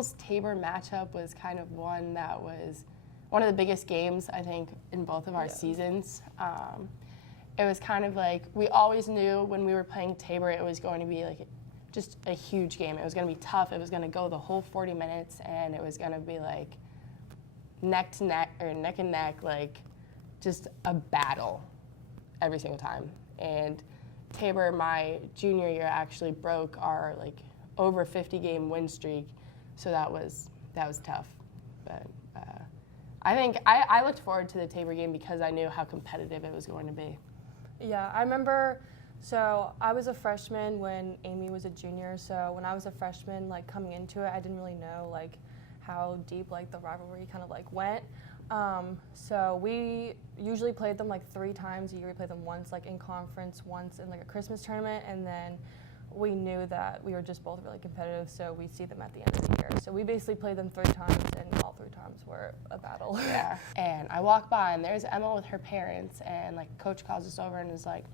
Nobles-Tabor matchup was kind of one that was one of the biggest games, I think, in both of our seasons. It was kind of like, we always knew when we were playing Tabor it was going to be like just a huge game. It was going to be tough. It was going to go the whole 40 minutes, and it was going to be like neck to neck, or neck and neck, like just a battle every single time. And Tabor, my junior year, actually broke our like over 50 game win streak, so that was tough. But I think I looked forward to the Tabor game because I knew how competitive it was going to be. Yeah, I remember, so I was a freshman when Amy was a junior, so when I was a freshman, like coming into it, I didn't really know like how deep like the rivalry kind of like went. So we usually played them like 3 times a year. We played them once like in conference, once in like a Christmas tournament, and then we knew that we were just both really competitive, so we'd see them at the end of the year. So we basically played them 3 times, and all 3 times were a battle. Yeah. And I walk by, and there's Emma with her parents, and like coach calls us over and is like,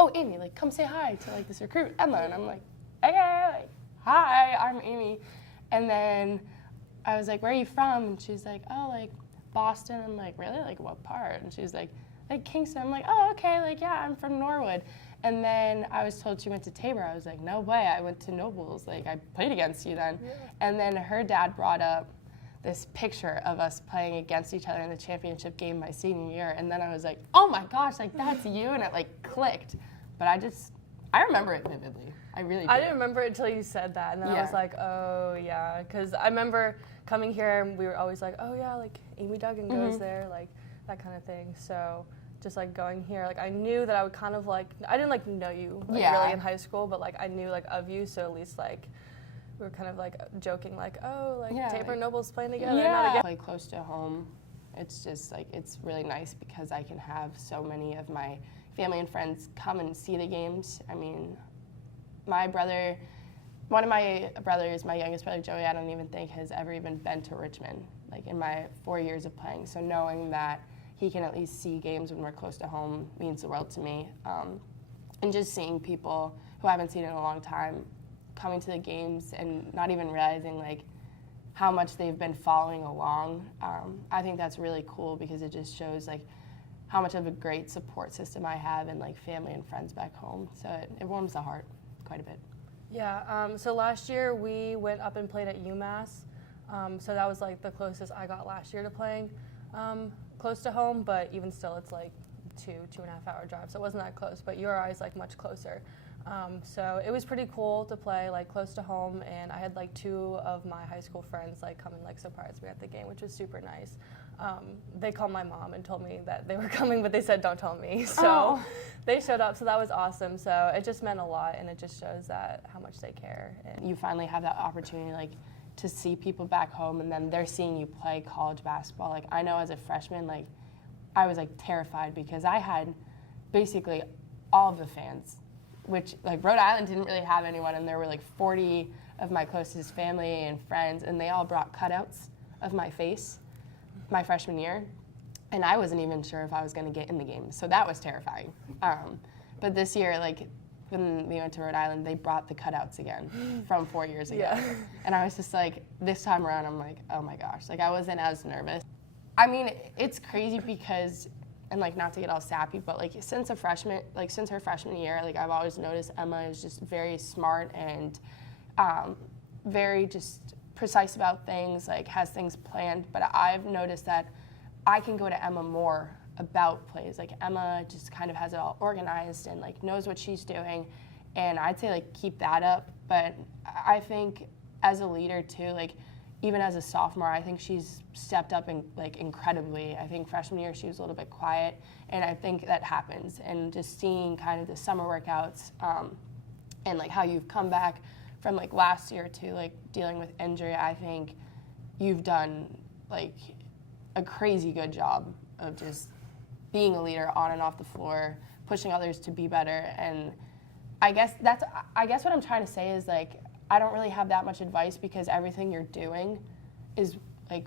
"Oh, Amy, like come say hi to like this recruit, Emma." And I'm like, "Okay, like hi, I'm Amy." And then I was like, "Where are you from?" And she's like, "Oh, like Boston." I'm like, "Really? Like what part?" And she's like Kingston. I'm like, "Oh, okay, like yeah, I'm from Norwood." And then I was told she went to Tabor. I was like, "No way, I went to Nobles. Like I played against you then." Yeah. And then her dad brought up this picture of us playing against each other in the championship game my senior year. And then I was like, "Oh my gosh, like that's you." And it like clicked. But I remember it vividly. I really did. I didn't remember it until you said that. And then I was like, oh yeah. Because I remember coming here and we were always like, oh yeah, like Amy Duggan goes there, like that kind of thing. So just like going here, like I knew that I would kind of like, I didn't like know you like, really in high school, but like I knew like of you, so at least like we were kind of like joking like, oh, like Tabor and Nobles playing together. Not again. Play close to home. It's just like, it's really nice because I can have so many of my family and friends come and see the games. I mean, one of my brothers, my youngest brother Joey, I don't even think has ever even been to Richmond, like in my 4 years of playing. So knowing that he can at least see games when we're close to home means the world to me. And just seeing people who I haven't seen in a long time coming to the games and not even realizing like how much they've been following along. I think that's really cool because it just shows like how much of a great support system I have and like family and friends back home. So it warms the heart quite a bit. Yeah, so last year we went up and played at UMass. So that was like the closest I got last year to playing close to home, but even still it's like 2.5 hour drive. So it wasn't that close, but URI is like much closer. So it was pretty cool to play like close to home, and I had like 2 of my high school friends like come and like surprise me at the game, which was super nice. They called my mom and told me that they were coming, but they said don't tell me. So they showed up, so that was awesome. So it just meant a lot, and it just shows that how much they care. And you finally have that opportunity like to see people back home, and then they're seeing you play college basketball. Like I know as a freshman, like I was like terrified because I had basically all of the fans, which like Rhode Island didn't really have anyone, and there were like 40 of my closest family and friends, and they all brought cutouts of my face my freshman year, and I wasn't even sure if I was going to get in the game, so that was terrifying. But this year, like when we went to Rhode Island, they brought the cutouts again from 4 years ago, and I was just like, this time around, I'm like, oh my gosh, like I wasn't as nervous. I mean, it's crazy because, and like not to get all sappy, but like since her freshman year, like I've always noticed Emma is just very smart and very just precise about things, like has things planned. But I've noticed that I can go to Emma more about plays. Like Emma just kind of has it all organized and like knows what she's doing, and I'd say like keep that up. But I think as a leader too, like even as a sophomore, I think she's stepped up like incredibly. I think freshman year she was a little bit quiet, and I think that happens. And just seeing kind of the summer workouts and like how you've come back from like last year to like dealing with injury, I think you've done like a crazy good job of just being a leader on and off the floor, pushing others to be better. And I guess what I'm trying to say is like I don't really have that much advice because everything you're doing is like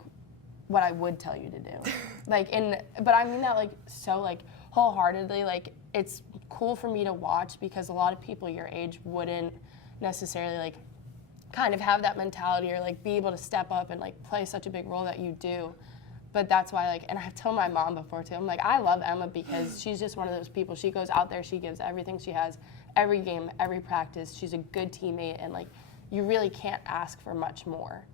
what I would tell you to do. But I mean that like so like wholeheartedly. Like it's cool for me to watch because a lot of people your age wouldn't necessarily like kind of have that mentality or like be able to step up and like play such a big role that you do. But that's why, like, and I've told my mom before too, I'm like, I love Emma because she's just one of those people. She goes out there, she gives everything she has, every game, every practice. She's a good teammate, and like, you really can't ask for much more.